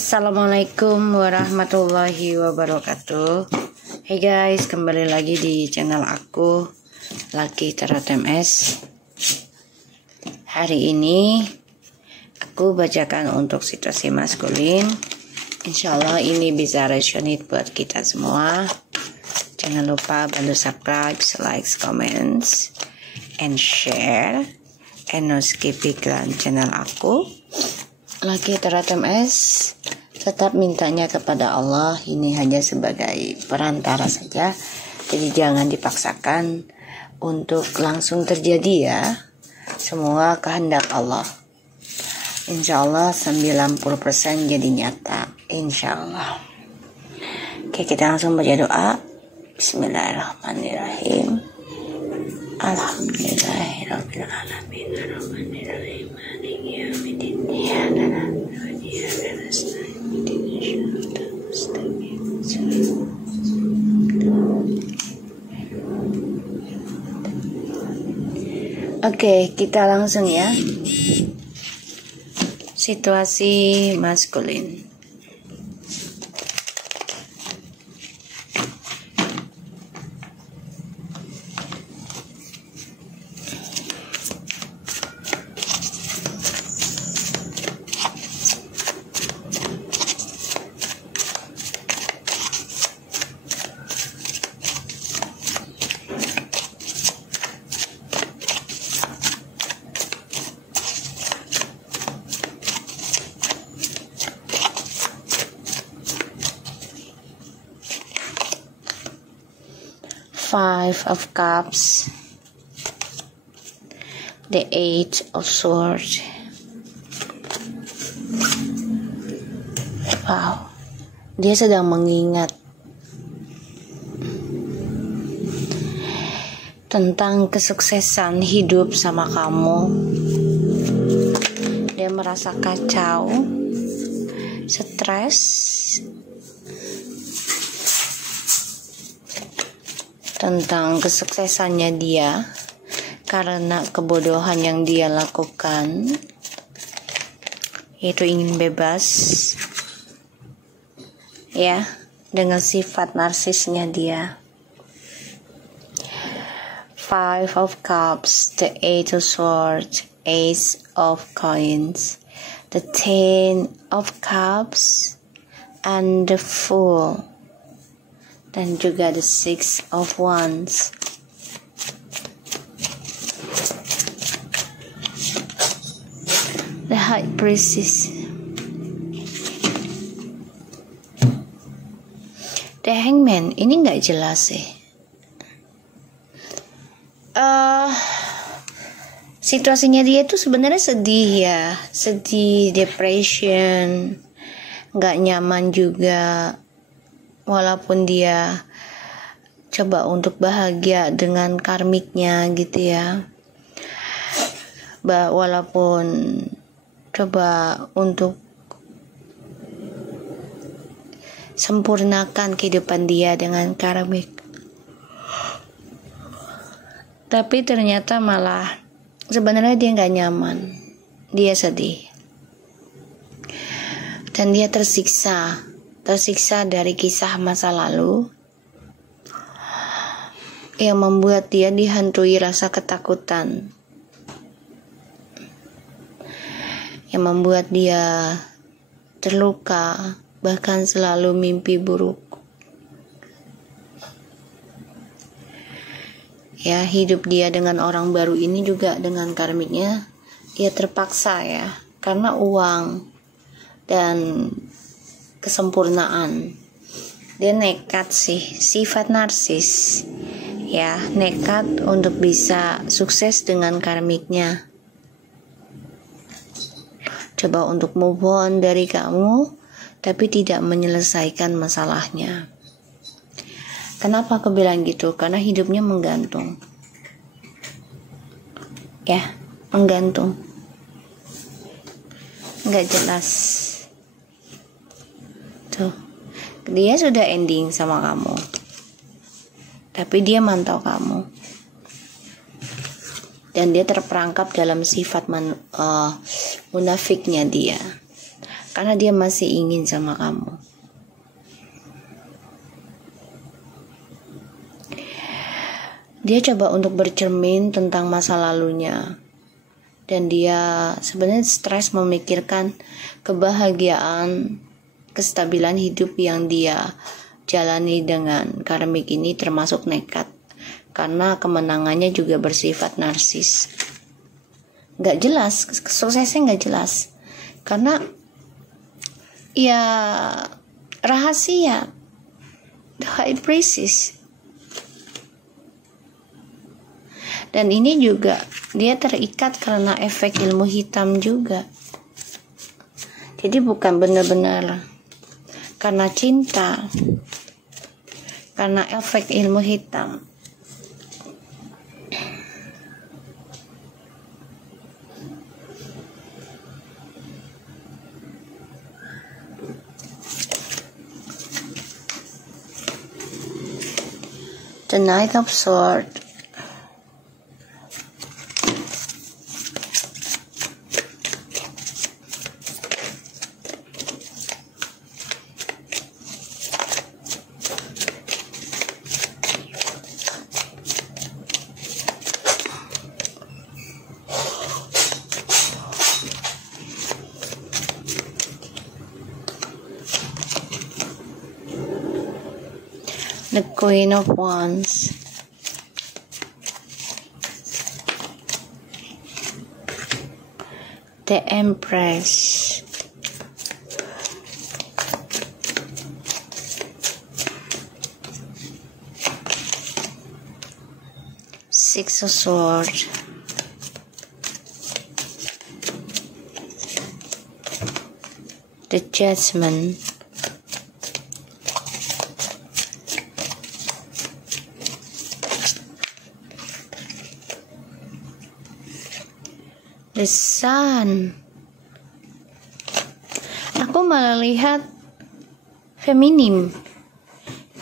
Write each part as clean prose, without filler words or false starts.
Assalamualaikum warahmatullahi wabarakatuh. Hey guys, kembali lagi di channel aku, Lucky Tarot MS. Hari ini aku bacakan untuk situasi maskulin. Insyaallah ini bisa resonate buat kita semua. Jangan lupa bantu subscribe, like, comments, and share. And no skip iklan channel aku, Lucky Tarot MS. Tetap mintanya kepada Allah, ini hanya sebagai perantara saja. Jadi jangan dipaksakan untuk langsung terjadi ya. Semua kehendak Allah. Insya Allah 90% jadi nyata. Insya Allah. Oke, kita langsung baca doa. Bismillahirrahmanirrahim. Alhamdulillahirabbil alamin. Arrahmanirrahim. Maliki yaumiddin. Iyyaka na'budu wa iyyaka nasta'in. Oke, kita langsung ya. Situasi maskulin. Five of Cups, the Eight of Swords. Wow, dia sedang mengingat tentang kesuksesan hidup sama kamu. Dia merasa kacau, stres, tentang kesuksesannya dia karena kebodohan yang dia lakukan, yaitu ingin bebas ya, dengan sifat narsisnya dia. Five of Cups, the Eight of Swords, Ace of Coins, the Ten of Cups, and the Fool, dan juga the Six of Wands. The High Priestess. The Hangman, ini nggak jelas sih. Situasinya dia tuh sebenarnya sedih ya, sedih, depression, nggak nyaman juga. Walaupun dia coba untuk bahagia dengan karmiknya gitu ya, walaupun coba untuk sempurnakan kehidupan dia dengan karmik, tapi ternyata malah sebenarnya dia nggak nyaman, dia sedih dan dia tersiksa dari kisah masa lalu yang membuat dia dihantui rasa ketakutan, yang membuat dia terluka, bahkan selalu mimpi buruk. Ya, hidup dia dengan orang baru ini juga dengan karmiknya, ia terpaksa ya, karena uang dan kesempurnaan. Dia nekat sih, sifat narsis ya, nekat untuk bisa sukses dengan karmiknya, coba untuk move on dari kamu tapi tidak menyelesaikan masalahnya. Kenapa aku bilang gitu? Karena hidupnya menggantung ya, menggantung, nggak jelas tuh. Dia sudah ending sama kamu, tapi dia mantau kamu, dan dia terperangkap dalam sifat munafiknya dia. karena dia masih ingin sama kamu. Dia coba untuk bercermin tentang masa lalunya, dan dia sebenarnya stres memikirkan kebahagiaan, kestabilan hidup yang dia jalani dengan karmik ini, termasuk nekat, karena kemenangannya juga bersifat narsis. Gak jelas, suksesnya gak jelas, karena ya rahasia, the high priestess. Dan ini juga dia terikat karena efek ilmu hitam juga. Jadi bukan benar-benar karena cinta, karena efek ilmu hitam. The Knight of Swords. The Queen of Wands. The Empress. Six of Swords. The Judgment. The Sun. Aku malah lihat feminim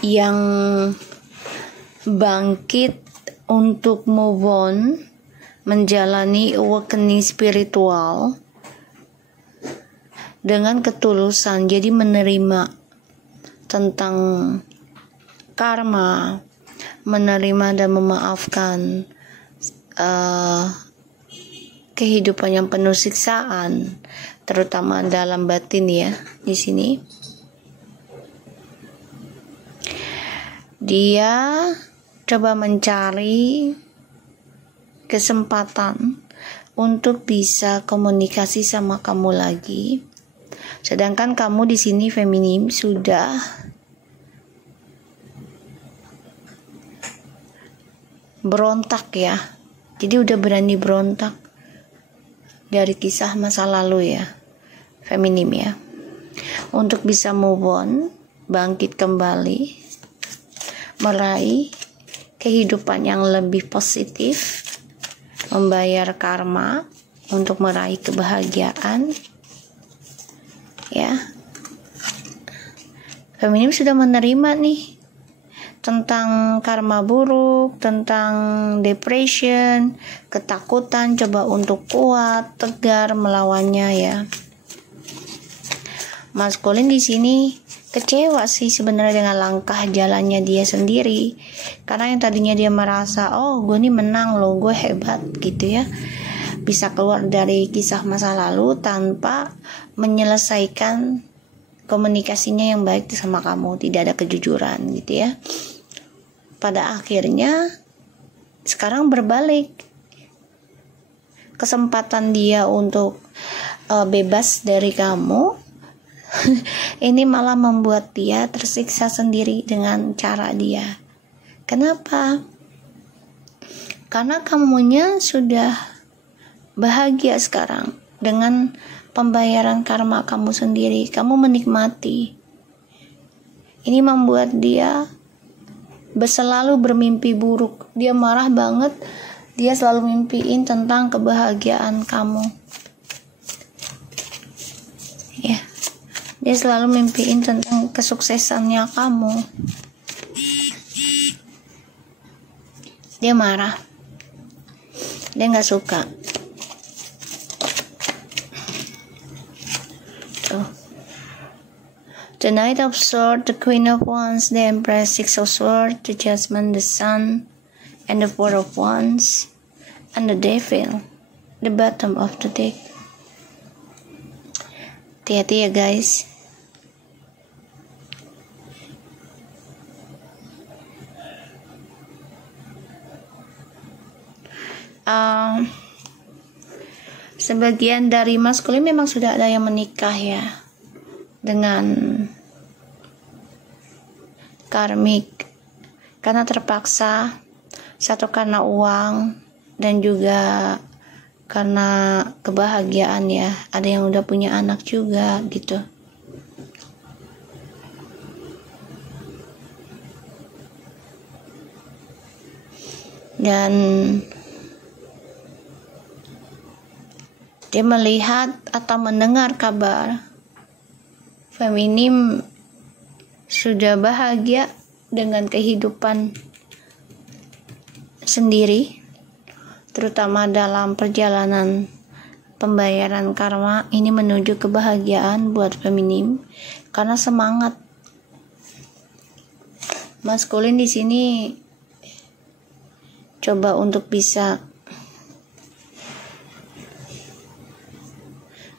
yang bangkit untuk move on, menjalani awakening spiritual dengan ketulusan. Jadi menerima tentang karma, menerima dan memaafkan kehidupan yang penuh siksaan, terutama dalam batin ya. Di sini dia coba mencari kesempatan untuk bisa komunikasi sama kamu lagi, sedangkan kamu di sini feminim sudah berontak ya. Jadi udah berani berontak dari kisah masa lalu ya, feminim ya, untuk bisa move on, bangkit kembali, meraih kehidupan yang lebih positif, membayar karma untuk meraih kebahagiaan ya. Feminim sudah menerima nih tentang karma buruk, tentang depression, ketakutan, coba untuk kuat, tegar melawannya ya. Maskulin di sini kecewa sih sebenarnya dengan langkah jalannya dia sendiri, karena yang tadinya dia merasa oh gue nih menang loh, gue hebat gitu ya, bisa keluar dari kisah masa lalu tanpa menyelesaikan komunikasinya yang baik sama kamu, tidak ada kejujuran gitu ya. Pada akhirnya sekarang berbalik, kesempatan dia untuk bebas dari kamu ini malah membuat dia tersiksa sendiri dengan cara dia. Kenapa? Karena kamunya sudah bahagia sekarang dengan pembayaran karma kamu sendiri, kamu menikmati. Ini membuat dia selalu bermimpi buruk. Dia marah banget, dia selalu mimpiin tentang kebahagiaan kamu ya. Dia selalu mimpiin tentang kesuksesannya kamu. Dia marah, dia gak suka tuh. The Knight of Swords, the Queen of Wands, the Empress, Six of Swords, the Judgment, the Sun, and the Four of Wands, and the Devil, the bottom of the deck. Hati-hati ya guys. Sebagian dari maskulin memang sudah ada yang menikah ya dengan karmik karena terpaksa, satu karena uang dan juga karena kebahagiaan ya. Ada yang udah punya anak juga gitu. Dan dia melihat atau mendengar kabar feminim sudah bahagia dengan kehidupan sendiri, terutama dalam perjalanan pembayaran karma ini menuju kebahagiaan buat feminim karena semangat. Maskulin di sini coba untuk bisa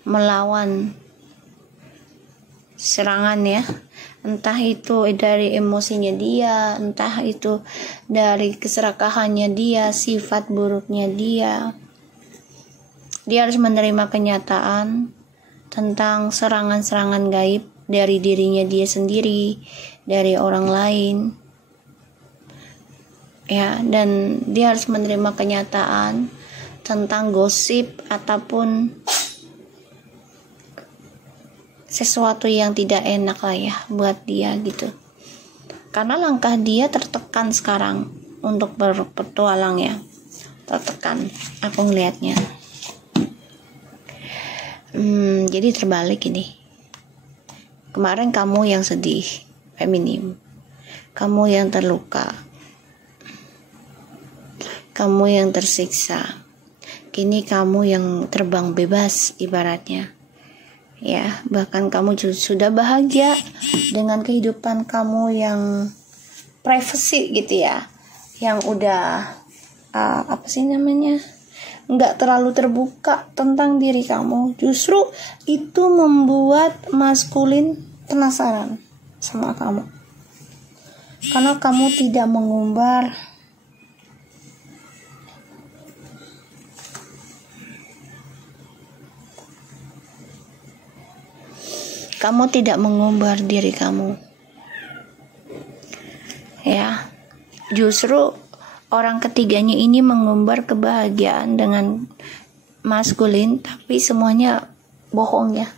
melawan serangan ya, entah itu dari emosinya dia, entah itu dari keserakahannya dia, sifat buruknya dia. Dia harus menerima kenyataan tentang serangan-serangan gaib dari dirinya dia sendiri, dari orang lain ya, dan dia harus menerima kenyataan tentang gosip ataupun sesuatu yang tidak enak lah ya buat dia gitu. Karena langkah dia tertekan sekarang untuk berpetualang ya, tertekan aku ngelihatnya. Jadi terbalik ini. Kemarin kamu yang sedih, feminim, kamu yang terluka, kamu yang tersiksa. Kini kamu yang terbang bebas ibaratnya ya, bahkan kamu sudah bahagia dengan kehidupan kamu yang privacy gitu ya, yang udah apa sih namanya, nggak terlalu terbuka tentang diri kamu. Justru itu membuat maskulin penasaran sama kamu karena kamu tidak mengumbar diri kamu ya. Justru orang ketiganya ini mengumbar kebahagiaan dengan maskulin, tapi semuanya bohong ya.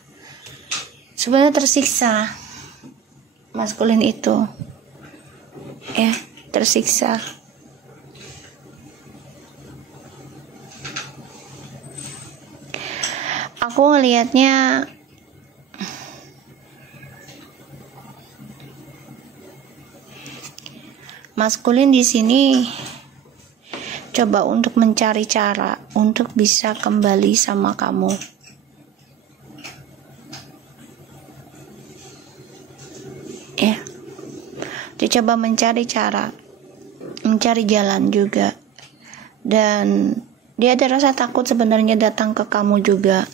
Sebenarnya tersiksa maskulin itu ya, tersiksa. Aku ngelihatnya maskulin di sini coba untuk mencari cara untuk bisa kembali sama kamu. Ya. Dia coba mencari cara, mencari jalan juga. Dan dia ada rasa takut sebenarnya datang ke kamu juga.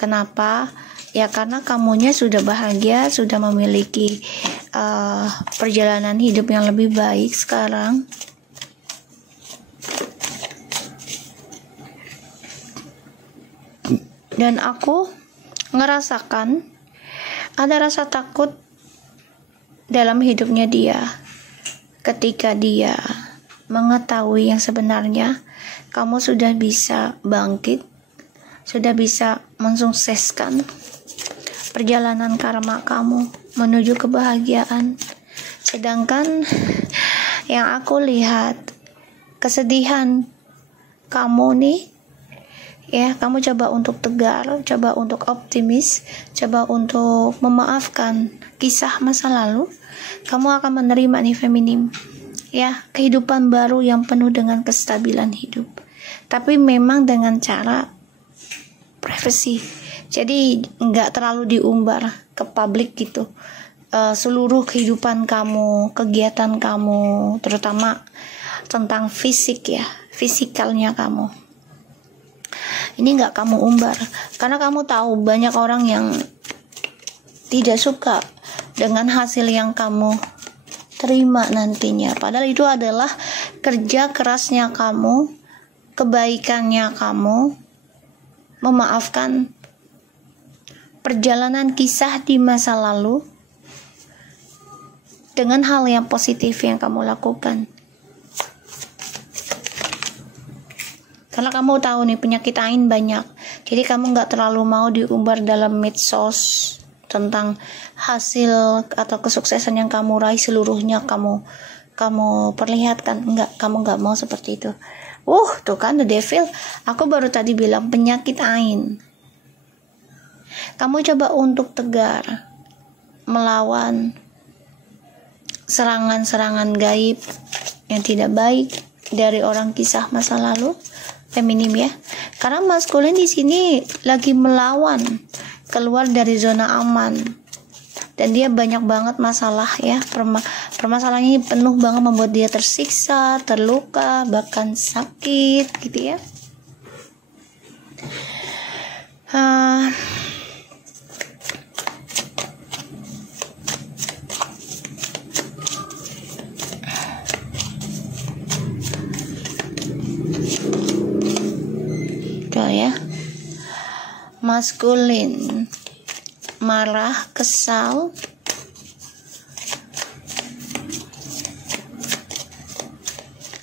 Kenapa? Ya karena kamunya sudah bahagia, sudah memiliki perjalanan hidup yang lebih baik sekarang. Dan aku ngerasakan ada rasa takut dalam hidupnya dia ketika dia mengetahui yang sebenarnya kamu sudah bisa bangkit, sudah bisa mensukseskan perjalanan karma kamu menuju kebahagiaan. Sedangkan yang aku lihat kesedihan kamu nih ya, kamu coba untuk tegar, coba untuk optimis, coba untuk memaafkan kisah masa lalu. Kamu akan menerima nih feminim ya, kehidupan baru yang penuh dengan kestabilan hidup, tapi memang dengan cara privacy. Jadi nggak terlalu diumbar ke publik gitu, seluruh kehidupan kamu, kegiatan kamu, terutama tentang fisik ya, fisikalnya kamu. Ini nggak kamu umbar, karena kamu tahu banyak orang yang tidak suka dengan hasil yang kamu terima nantinya. Padahal itu adalah kerja kerasnya kamu, kebaikannya kamu, memaafkan perjalanan kisah di masa lalu dengan hal yang positif yang kamu lakukan. Karena kamu tahu nih penyakit ain banyak, jadi kamu gak terlalu mau diumbar dalam medsos tentang hasil atau kesuksesan yang kamu raih seluruhnya kamu perlihatkan. Enggak, kamu gak mau seperti itu. Tuh kan the devil. Aku baru tadi bilang penyakit ain. Kamu coba untuk tegar melawan serangan-serangan gaib yang tidak baik dari orang kisah masa lalu, feminim ya. Karena maskulin di sini lagi melawan keluar dari zona aman, dan dia banyak banget masalah ya. Permasalahannya penuh banget, membuat dia tersiksa, terluka, bahkan sakit gitu ya. Ya, maskulin marah, kesal,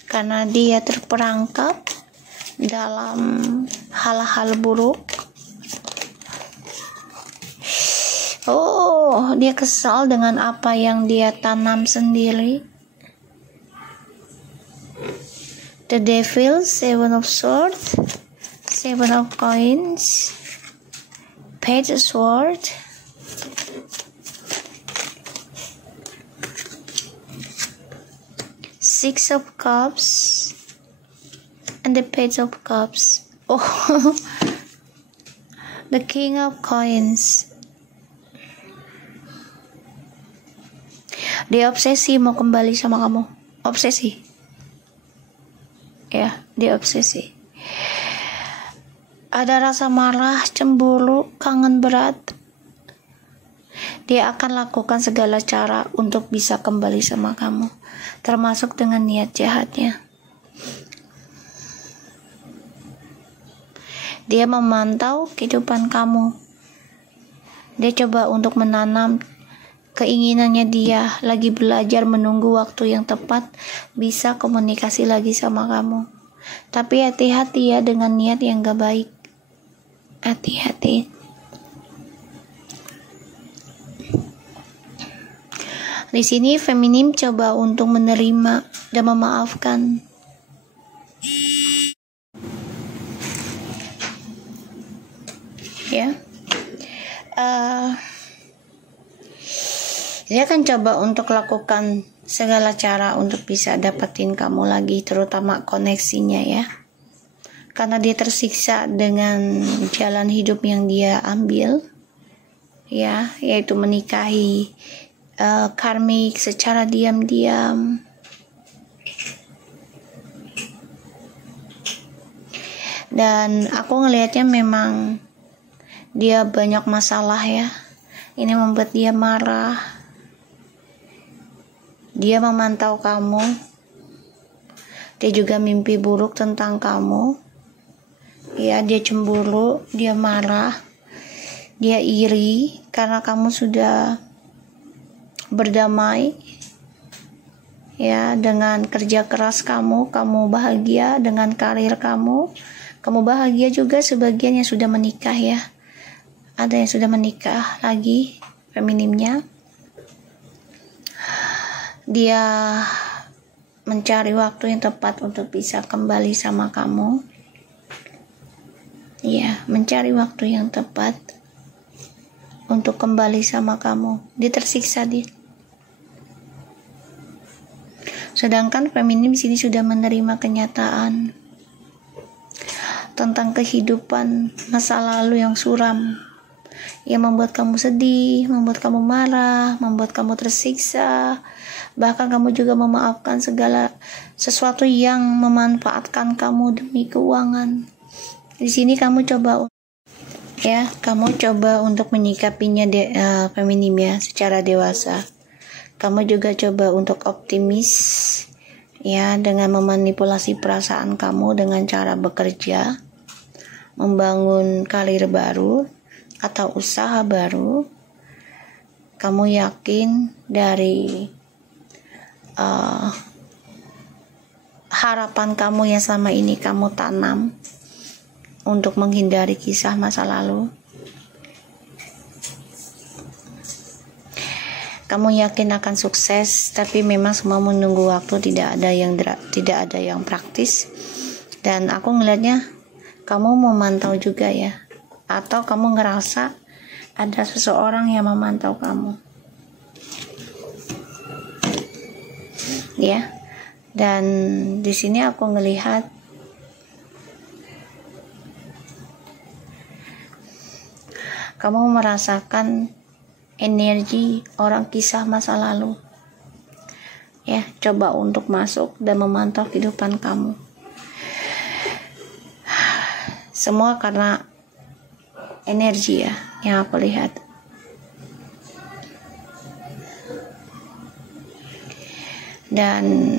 karena dia terperangkap dalam hal-hal buruk. Dia kesal dengan apa yang dia tanam sendiri. The Devil, Seven of Swords, Seven of Coins, Page of Swords, Six of Cups, and the Page of Cups. The King of Coins. Dia obsesi mau kembali sama kamu. Obsesi. Ya, dia obsesi. Ada rasa marah, cemburu, kangen berat. Dia akan lakukan segala cara untuk bisa kembali sama kamu, termasuk dengan niat jahatnya. Dia memantau kehidupan kamu. Dia coba untuk menanam keinginannya. Dia lagi belajar menunggu waktu yang tepat bisa komunikasi lagi sama kamu. Tapi hati-hati ya dengan niat yang gak baik. Hati-hati. Di sini feminim coba untuk menerima dan memaafkan. Ya. Dia akan coba untuk lakukan segala cara untuk bisa dapetin kamu lagi, terutama koneksinya ya. Karena dia tersiksa dengan jalan hidup yang dia ambil, ya, yaitu menikahi karmik secara diam-diam. Dan aku ngelihatnya memang dia banyak masalah ya. Ini membuat dia marah. Dia memantau kamu. Dia juga mimpi buruk tentang kamu. Ya, dia cemburu, dia marah, dia iri karena kamu sudah berdamai ya dengan kerja keras kamu bahagia dengan karir kamu bahagia juga. Sebagian yang sudah menikah ya, ada yang sudah menikah lagi feminimnya. Dia mencari waktu yang tepat untuk bisa kembali sama kamu. Ya, mencari waktu yang tepat untuk kembali sama kamu. Dia tersiksa dia. Sedangkan feminim di sini sudah menerima kenyataan tentang kehidupan masa lalu yang suram, yang membuat kamu sedih, membuat kamu marah, membuat kamu tersiksa. Bahkan kamu juga memaafkan segala sesuatu yang memanfaatkan kamu demi keuangan. Di sini kamu coba untuk menyikapinya feminim ya, secara dewasa. Kamu juga coba untuk optimis ya, dengan memanipulasi perasaan kamu dengan cara bekerja, membangun karir baru atau usaha baru. Kamu yakin dari harapan kamu yang selama ini kamu tanam untuk menghindari kisah masa lalu. Kamu yakin akan sukses, tapi memang semua menunggu waktu, tidak ada yang praktis. Dan aku ngelihatnya kamu memantau juga ya, atau kamu ngerasa ada seseorang yang memantau kamu. Ya. Dan di sini aku ngelihat kamu merasakan energi orang kisah masa lalu. Ya, coba untuk masuk dan memantau kehidupan kamu. Semua karena energi ya, yang aku lihat. Dan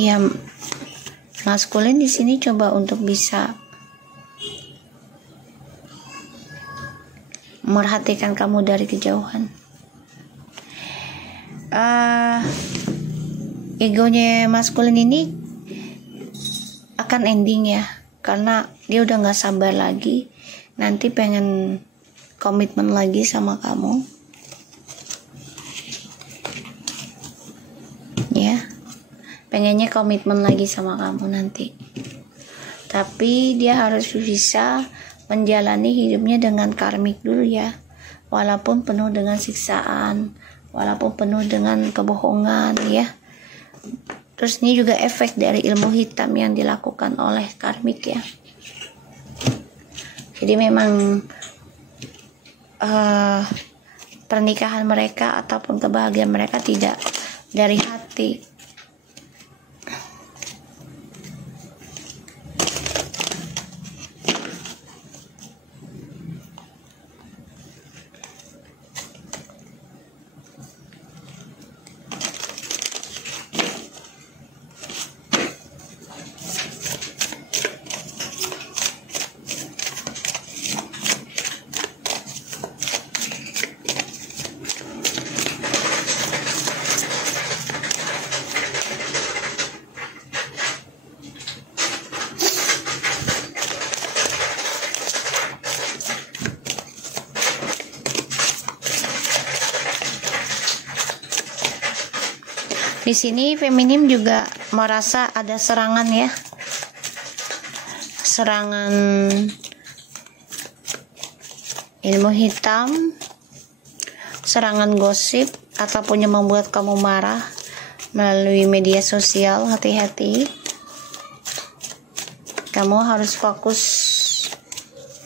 ya, maskulin di sini coba untuk bisa merhatikan kamu dari kejauhan. Egonya maskulin ini akan ending ya, karena dia udah gak sabar lagi, nanti pengen komitmen lagi sama kamu ya, pengennya komitmen lagi sama kamu nanti. Tapi dia harus bisa menjalani hidupnya dengan karmik dulu ya, walaupun penuh dengan siksaan, walaupun penuh dengan kebohongan ya. Terus ini juga efek dari ilmu hitam yang dilakukan oleh karmik ya. Jadi memang pernikahan mereka ataupun kebahagiaan mereka tidak dari hati. Di sini feminim juga merasa ada serangan ya, serangan ilmu hitam, serangan gosip ataupun yang membuat kamu marah melalui media sosial. Hati-hati, kamu harus fokus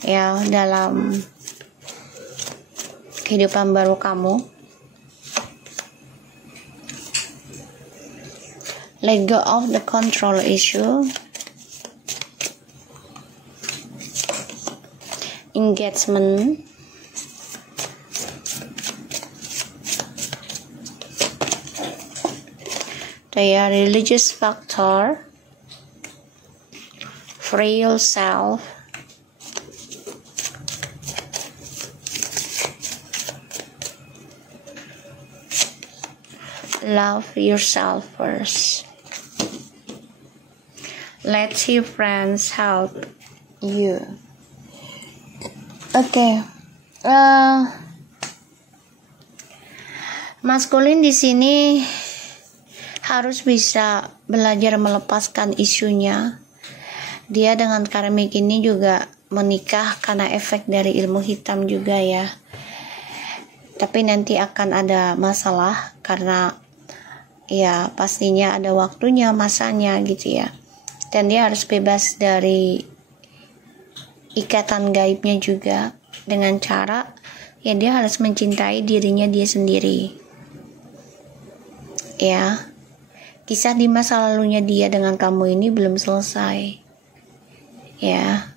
ya dalam kehidupan baru kamu. Let go of the control issue. Engagement. The religious factor. Free yourself. Love yourself first. Let your friends help you. Oke. Maskulin di sini harus bisa belajar melepaskan isunya. Dia dengan karmik ini juga menikah karena efek dari ilmu hitam juga ya. Tapi nanti akan ada masalah karena ya pastinya ada waktunya, masanya gitu ya. Dan dia harus bebas dari ikatan gaibnya juga. dengan cara ya dia harus mencintai dirinya dia sendiri. Ya, kisah di masa lalunya dia dengan kamu ini belum selesai. Ya,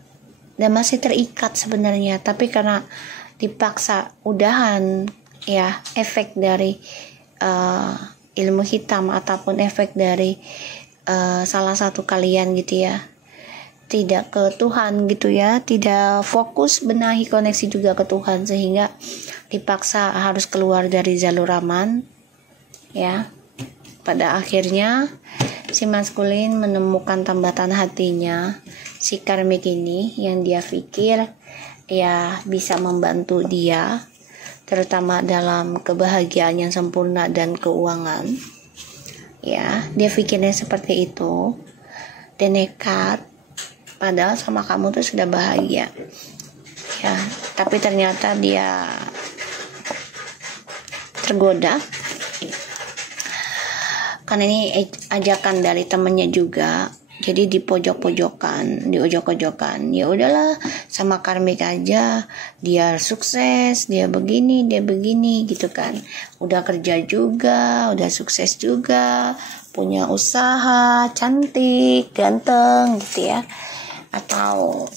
dan masih terikat sebenarnya, tapi karena dipaksa udahan, ya, efek dari ilmu hitam ataupun efek dari salah satu kalian gitu ya, tidak ke Tuhan gitu ya, tidak fokus benahi koneksi juga ke Tuhan, sehingga dipaksa harus keluar dari jalur aman. Ya, pada akhirnya si maskulin menemukan tambatan hatinya, si karmik ini, yang dia pikir ya bisa membantu dia, terutama dalam kebahagiaan yang sempurna dan keuangan. Ya, dia pikirnya seperti itu, dan nekat, padahal sama kamu tuh sudah bahagia. Ya, tapi ternyata dia tergoda karena ini ajakan dari temennya juga. Jadi dipojok-pojokan, diojok-ojokan. Ya udahlah, sama karmik aja. Dia sukses, dia begini gitu kan. Udah kerja juga, udah sukses juga, punya usaha, cantik, ganteng gitu ya. Atau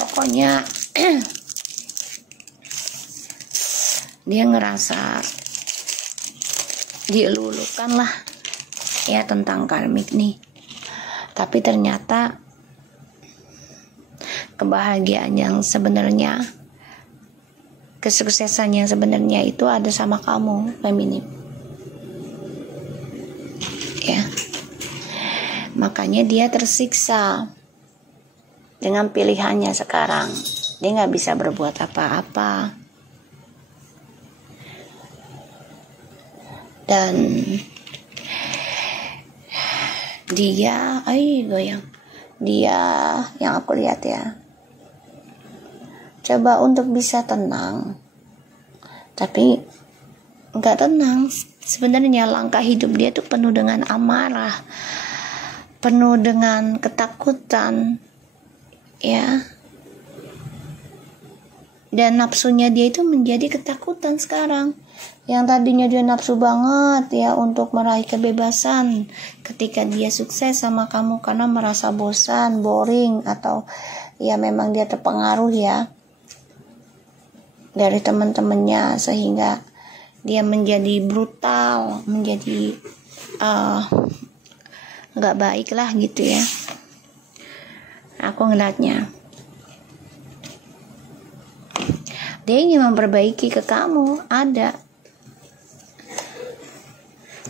pokoknya dia ngerasa dielulukan lah ya tentang karmik nih. Tapi ternyata kebahagiaan yang sebenarnya, kesuksesan yang sebenarnya itu ada sama kamu, feminim. Ya, makanya dia tersiksa dengan pilihannya sekarang. Dia nggak bisa berbuat apa-apa. Dan dia, goyang. Dia yang aku lihat ya, coba untuk bisa tenang, tapi nggak tenang. Sebenarnya langkah hidup dia tuh penuh dengan amarah, penuh dengan ketakutan, ya. Dan nafsunya dia itu menjadi ketakutan sekarang. Yang tadinya dia nafsu banget ya untuk meraih kebebasan ketika dia sukses sama kamu, karena merasa bosan, boring, atau ya memang dia terpengaruh ya dari teman-temannya, sehingga dia menjadi brutal, menjadi nggak baik lah gitu ya. Aku ngeliatnya dia ingin memperbaiki ke kamu, ada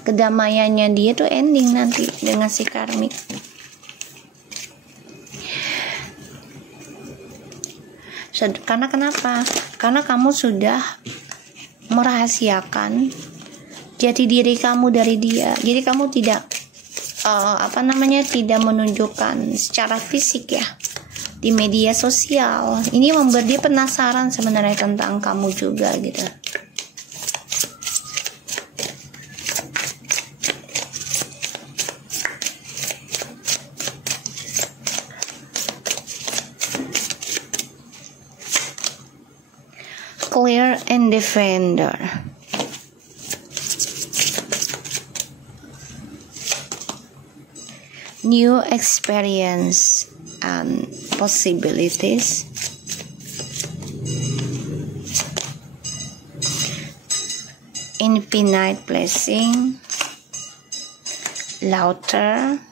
kedamaiannya dia tuh ending nanti dengan si karmik. Karena kenapa? Karena kamu sudah merahasiakan jati diri kamu dari dia. Jadi kamu tidak tidak menunjukkan secara fisik ya di media sosial. Ini membuat dia penasaran sebenarnya tentang kamu juga gitu. Clear and defender. New experience and possibilities. Infinite blessing. Louder.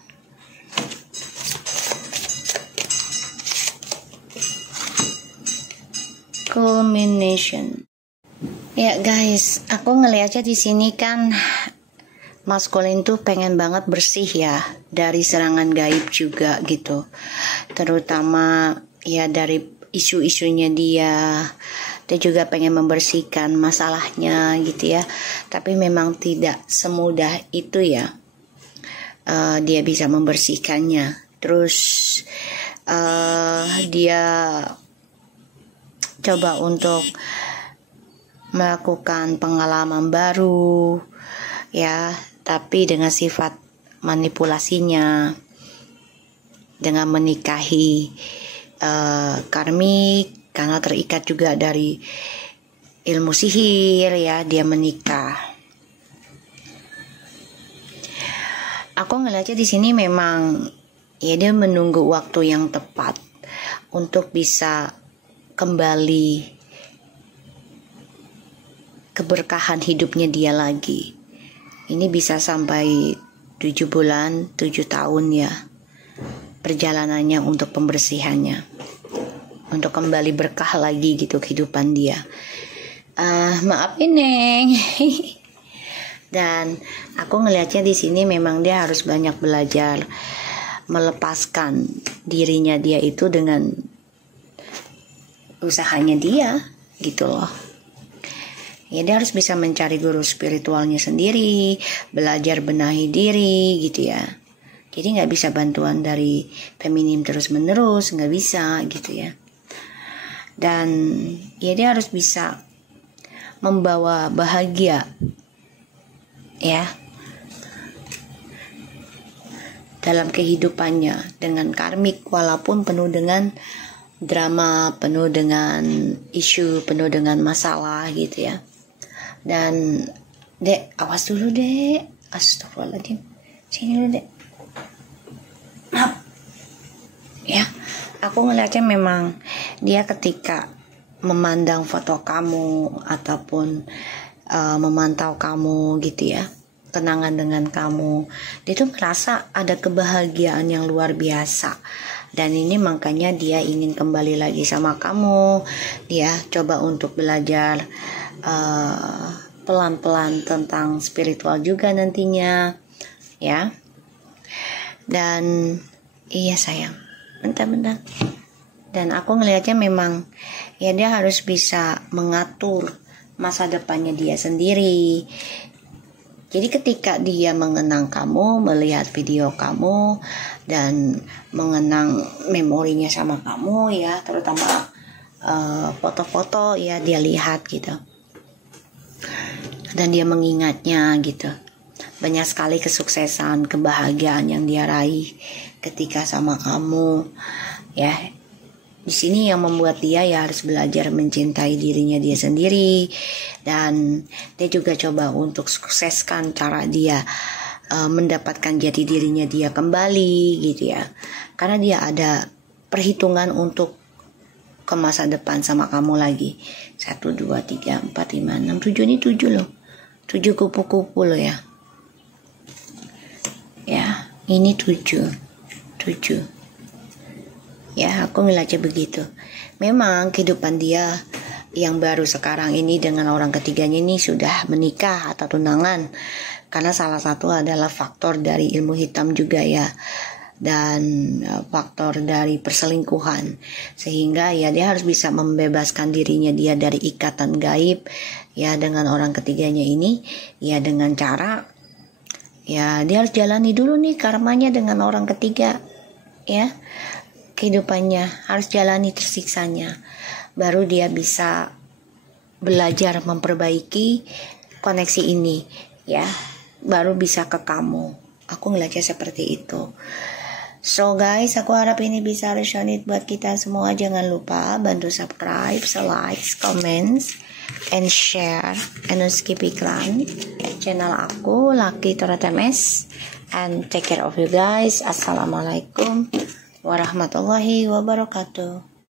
Culmination. Ya guys, aku ngelihatnya di sini kan maskulin tuh pengen banget bersih ya dari serangan gaib juga gitu, terutama ya dari isu-isunya dia juga pengen membersihkan masalahnya gitu ya. Tapi memang tidak semudah itu ya dia bisa membersihkannya. Terus dia coba untuk melakukan pengalaman baru ya, tapi dengan sifat manipulasinya, dengan menikahi karmik, karena terikat juga dari ilmu sihir ya, dia menikah. Aku ngeliatnya di sini memang ya dia menunggu waktu yang tepat untuk bisa kembali keberkahan hidupnya dia lagi. Ini bisa sampai 7 bulan, 7 tahun ya perjalanannya untuk pembersihannya, untuk kembali berkah lagi gitu kehidupan dia. Maafin Neng. Dan aku ngelihatnya di sini memang dia harus banyak belajar melepaskan dirinya dia itu dengan usahanya dia gitu loh. Ya dia harus bisa mencari guru spiritualnya sendiri, belajar benahi diri gitu ya. Jadi nggak bisa bantuan dari feminim terus menerus, nggak bisa gitu ya. Dan ya dia harus bisa membawa bahagia ya dalam kehidupannya dengan karmik, walaupun penuh dengan drama, penuh dengan isu, penuh dengan masalah gitu ya. Dan Dek, awas dulu Dek, astagfirullahaladzim, sini dulu Dek. Maaf ya, aku ngeliatnya memang dia ketika memandang foto kamu ataupun memantau kamu gitu ya, kenangan dengan kamu, dia tuh merasa ada kebahagiaan yang luar biasa. Dan ini makanya dia ingin kembali lagi sama kamu. Dia coba untuk belajar pelan-pelan tentang spiritual juga nantinya ya. Dan iya sayang, bentar. Dan aku ngelihatnya memang ya dia harus bisa mengatur masa depannya dia sendiri. Jadi ketika dia mengenang kamu, melihat video kamu, dan mengenang memorinya sama kamu ya, terutama foto-foto ya dia lihat gitu. Dan dia mengingatnya gitu. Banyak sekali kesuksesan, kebahagiaan yang dia raih ketika sama kamu ya. Di sini yang membuat dia ya harus belajar mencintai dirinya dia sendiri, dan dia juga coba untuk sukseskan cara dia mendapatkan jati dirinya dia kembali gitu ya. Karena dia ada perhitungan untuk ke masa depan sama kamu lagi. 1, 2, 3, 4, 5, 6, 7, ini 7 loh. 7 kupu-kupu loh ya. Ya, ini 7. Ya, aku ngeliatnya begitu. Memang kehidupan dia yang baru sekarang ini dengan orang ketiganya ini sudah menikah atau tunangan. Karena salah satu adalah faktor dari ilmu hitam juga ya. Dan faktor dari perselingkuhan. Sehingga ya dia harus bisa membebaskan dirinya dia dari ikatan gaib ya dengan orang ketiganya ini. Ya dengan cara ya dia harus jalani dulu nih karmanya dengan orang ketiga ya. Kehidupannya harus jalani tersiksanya, baru dia bisa belajar memperbaiki koneksi ini ya, baru bisa ke kamu. Aku ngeliatnya seperti itu. So guys, aku harap ini bisa resonate buat kita semua. Jangan lupa bantu subscribe, like, comments, and share, and skip iklan channel aku Lucky Tarot MS. And take care of you guys. Assalamualaikum warahmatullahi wabarakatuh.